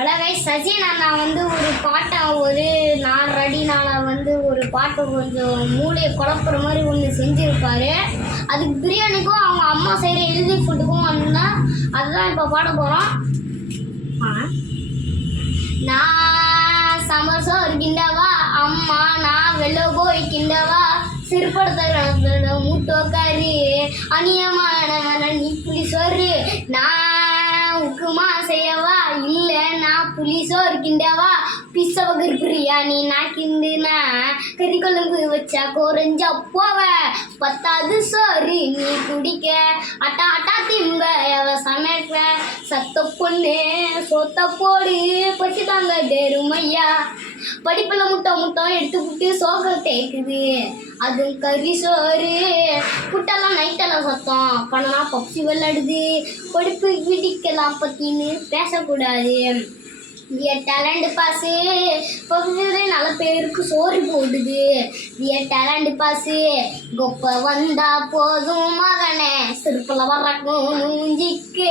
அழகை சஜின் அண்ணா வந்து ஒரு பாட்டை ஒரு 4 அடினால வந்து ஒரு பாட்டை கொஞ்சம் மூளையை குழப்புற மாதிரி ஒன்று செஞ்சுருப்பாரு. அதுக்கு பிரியாணிக்கும் அவங்க அம்மா செய்கிற ஹெல்தி ஃபுட்டுக்கும் வந்தா அதுதான் இப்போ பாட போகிறோம். நான் சமரசம் இருக்கின்றவா அம்மா நான் வெளில போய்க்கின்றவா சிறுபடுத்த மூட்டோக்காரி அநியமான நீ புளி சோறு நான் உக்குமா செய்யவா இல்லை நான் புளி சோறு கிண்டவா பிசா பகர் பிரியாணி நான் கிண்டுனா கறி குழம்பு வச்சா குறைஞ்சா போவ பத்தாவது சோறு நீ குடிக்க அட்டா அட்டா திம்ப சமைக்க சத்த பொண்ணு சொத்த போடு பசி தாங்க தெருமையா படிப்பில் முட்டை எடுத்துக்கிட்டு சோகம் தேக்குது அது கறி சோறு புட்டெல்லாம் நைட்டெல்லாம் சத்தம் பண்ணனா பப்சி விளையாடுது படிப்பு விடிக்கலாம் பத்தின்னு பேசக்கூடாது டேலண்ட் பாஸு பகுதியிலே நல்ல பேருக்கு சோறு போடுது டேலண்ட் பாஸு கொப்பை வந்தா போதும் மகனே சிறுப்பில் வரக்கும் மூஞ்சிக்கு